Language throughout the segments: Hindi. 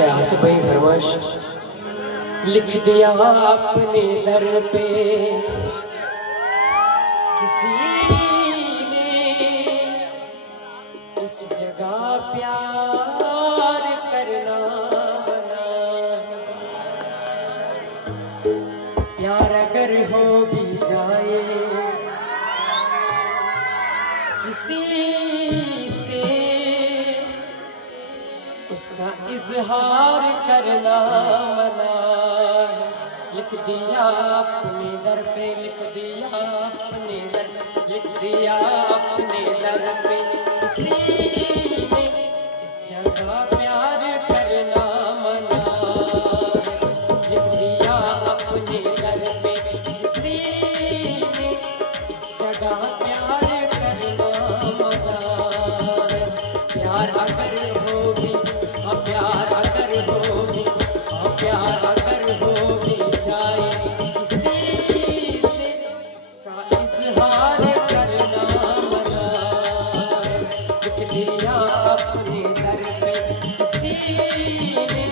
है आसिफ भाई फरमाइश। लिख दिया अपने दर पे किसी ने इस जगह प्यार करना बना। प्यार अगर हो भी जाए किसी से उसका इजहार करना मना। लिख दिया अपने दर पे, लिख दिया अपने दर, लिख दिया अपने दर पे किसी ने इस जगह प्यार करना मना। लिख दिया अपने दर पे किसी ने इस जगह प्यार करना मना। प्यार अगर हो भी, प्यार अगर हो भी, प्यार अगर हो भी जाए किसी से उसका इजहार करना मना। लिख दिया अपने दर पे किसी ने।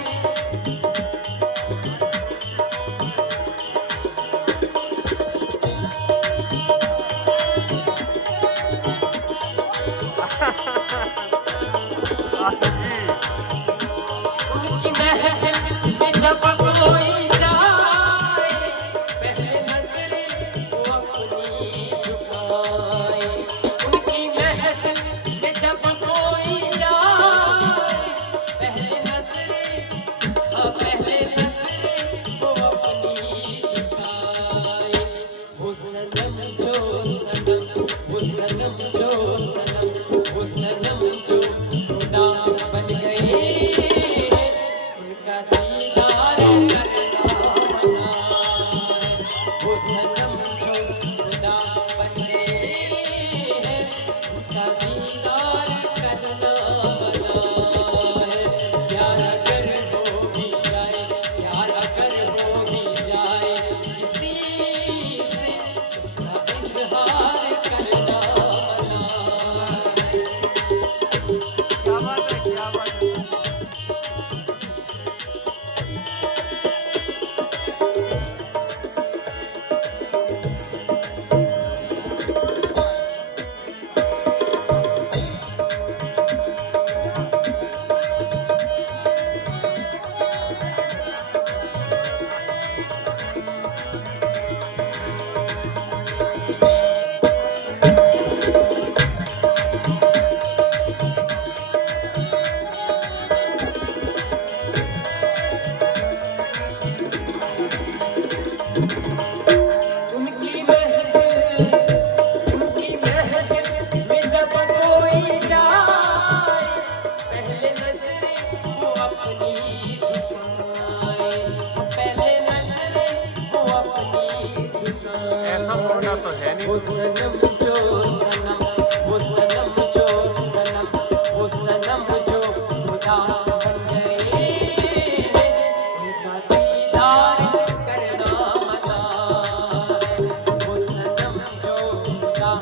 उनकी महफिल में जब कोई जाए पहले नजरे वो अपनी झुकाए। उनकी महफिल में जब कोई जाए पहले नजरे, पहले नजरे वो अपनी झुकाए। वो सनम जो सनम, वो सनम जो सनम, वो सनम जो खुदा बन गए उनका दीदार करना मना। वो सनम जो खुदा बन गए हैं उनका दीदार करना मना है। प्यार अगर हो भी जाए, प्यार अगर हो भी जाए किसी से उसका इजहार करना मना है। क्या बात है, क्या बात है। उनकी महफिल, उनकी महफिल में जब कोई जाए पहले नजरे वो अपनी झुकाए। पहले नजरे वो अपनी झुकाए। ऐसा बोलना तो है नहीं। वो सनम जो सनम, वो सनम जो सनम, वो सनम जो खुदा बन गए उनका दीदार करना मना है। वो सनम जो खुदा